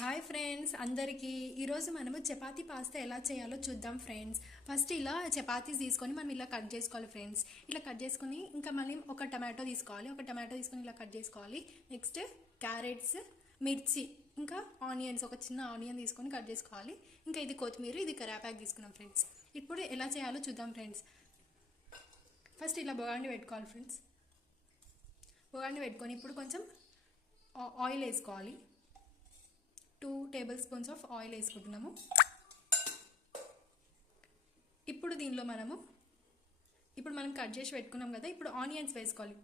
Hi friends అందరికీ ఈరోజు మనము చపాతీ పాస్తా ఎలా చేయాలో చూద్దాం ఫ్రెండ్స్. ఫస్ట్ ఇలా చపాతీస్ తీసుకొని మనం ఇలా కట్ చేసుకోవాలి ఫ్రెండ్స్. ఇలా కట్ చేసుకొని ఇంకా మళ్ళీ ఒక టమాటో తీసుకోవాలి. ఇలా కట్ చేసుకోవాలి. నెక్స్ట్ క్యారెట్స్, మిర్చి, ఇంకా ఆనియన్స్, ఒక చిన్న ఆనియన్ తీసుకొని కట్ చేసుకోవాలి. ఇంకా ఇది కొత్తిమీర, ఇది కరివేపాకు తీసుకున్నాం ఫ్రెండ్స్. ఇప్పుడు ఎలా చేయాలో చూద్దాం ఫ్రెండ్స్. ఫస్ట్ ఇలా బొగాండి పెట్టుకోవాలి ఫ్రెండ్స్. బొగాండి పెట్టుకొని ఇప్పుడు కొంచెం ఆయిల్ వేసుకోవాలి. 2 టేబుల్ స్పూన్స్ ఆఫ్ ఆయిల్ వేసుకుంటున్నాము. ఇప్పుడు దీనిలో మనం కట్ చేసి పెట్టుకున్నాం కదా, ఇప్పుడు ఆనియన్స్ వేసుకోవాలి.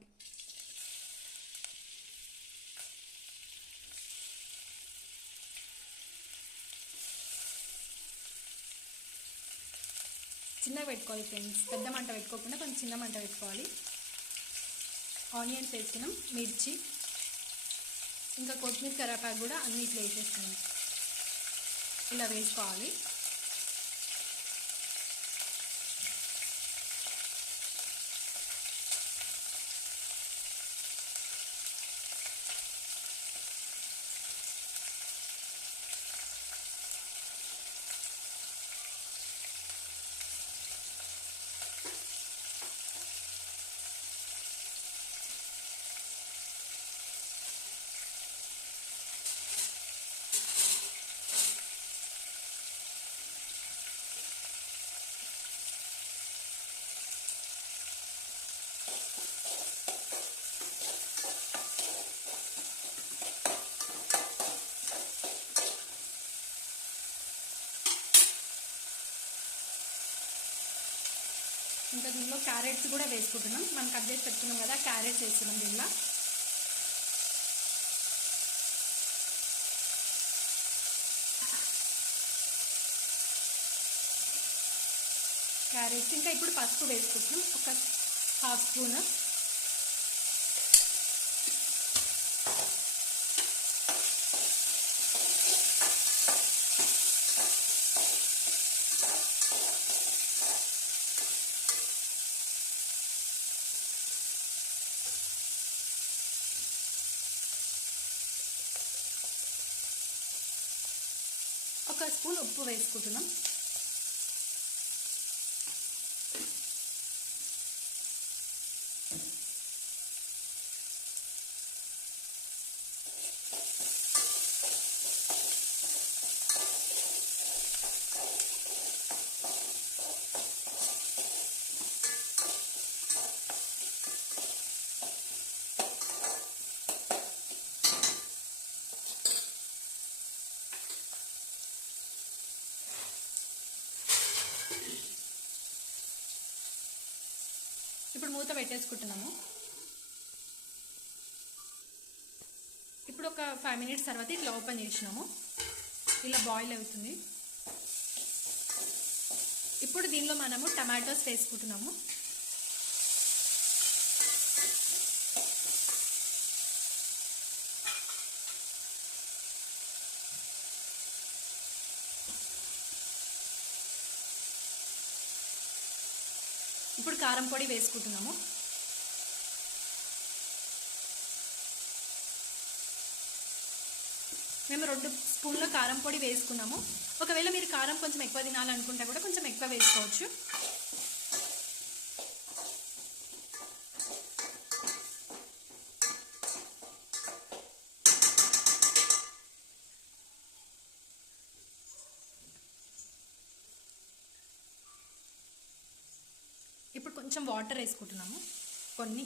చిన్నగా పెట్టుకోవాలి ఫ్రెండ్స్, పెద్ద మంట పెట్టుకోకుండా కొంచెం చిన్న మంట పెట్టుకోవాలి. ఆనియన్స్ వేసుకున్నాం, మిర్చి, ఇంకా కొత్తిమీర, కరివేపాకు కూడా అన్ని ఇట్లా వేసేస్తున్నాం. ఇలా వేసుకోవాలి. ఇంకా దీనిలో క్యారెట్స్ కూడా వేసుకుంటున్నాం. మనం కట్ చేసి పెట్టుకున్నాం కదా, క్యారెట్స్ వేస్తున్నాం దీనిలో. క్యారెట్స్ ఇంకా ఇప్పుడు పసుపు వేసుకుంటున్నాం, ఒక 1/2 స్పూన్. ఒక స్పూన్ ఉప్పు వేసుకుంటున్నాం. ఇప్పుడు మూత పెట్టేసుకుంటున్నాము. ఇప్పుడు ఒక 5 మినిట్స్ తర్వాత ఇట్లా ఓపెన్ చేసినాము. ఇలా బాయిల్ అవుతుంది. ఇప్పుడు దీనిలో మనము టమాటోస్ వేసుకుంటున్నాము. ఇప్పుడు కారం పొడి వేసుకుంటున్నాము. మేము 2 స్పూన్ల కారం పొడి వేసుకున్నాము. ఒకవేళ మీరు కారం కొంచెం ఎక్కువ తినాలనుకుంటే కూడా కొంచెం ఎక్కువ వేసుకోవచ్చు. ఇప్పుడు కొంచెం వాటర్ వేసుకుంటున్నాము, కొన్ని.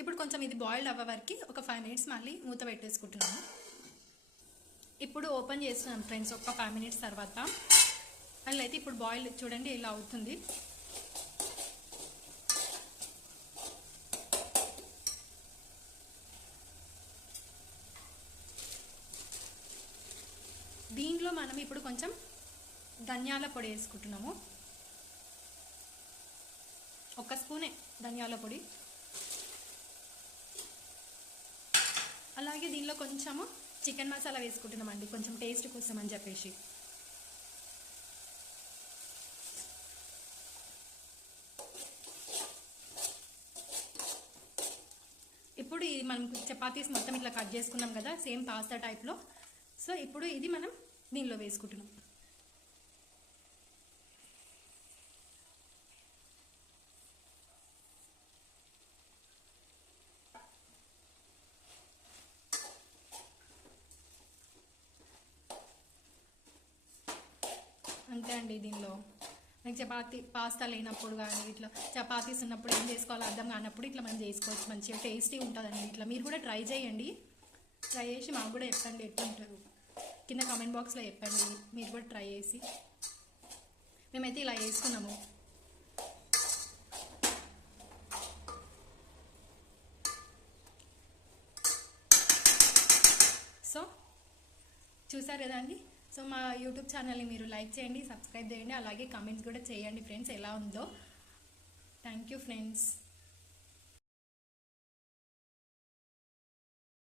ఇప్పుడు కొంచెం ఇది బాయిల్డ్ అవ్వే వరకు ఒక 5 మినిట్స్ మళ్ళీ మూత పెట్టేసుకుంటున్నాము. ఇప్పుడు ఓపెన్ చేస్తున్నాం ఫ్రెండ్స్ ఒక 5 మినిట్స్ తర్వాత. అలా అయితే ఇప్పుడు బాయిల్ చూడండి ఇలా అవుతుంది. దీంట్లో మనం ఇప్పుడు కొంచెం ధనియాల పొడి వేసుకుంటున్నాము. 1 స్పూనే ధనియాల పొడి. అలాగే దీనిలో కొంచెము చికెన్ మసాలా వేసుకుంటున్నామండి, కొంచెం టేస్ట్ కోసం అని చెప్పేసి. ఇప్పుడు ఇది మనం చపాతీస్ మొత్తం ఇట్లా కట్ చేసుకున్నాం కదా, సేమ్ పాస్తా టైప్లో. సో ఇప్పుడు ఇది మనం దీనిలో వేసుకుంటున్నాం. అంతే అండి. దీనిలో నాకు చపాతీ పాస్తా లేనప్పుడు కానీ ఇట్లా చపాతీస్ ఉన్నప్పుడు ఏం చేసుకోవాలో అర్థం కానప్పుడు ఇట్లా మనం చేసుకోవచ్చు. మంచిగా టేస్టీ ఉంటుందండి. ఇట్లా మీరు కూడా ట్రై చేయండి. ట్రై చేసి మాకు కూడా చెప్పండి ఎట్లుంటారు. కింద కామెంట్ బాక్స్లో చెప్పండి మీరు కూడా ట్రై చేసి. మేమైతే ఇలా వేసుకున్నాము. సో చూసారు కదా అండి. సో మా యూట్యూబ్ ఛానల్ని మీరు లైక్ చేయండి, సబ్స్క్రైబ్ చేయండి, అలాగే కామెంట్స్ కూడా చేయండి ఫ్రెండ్స్ ఎలా ఉందో. Thank you friends.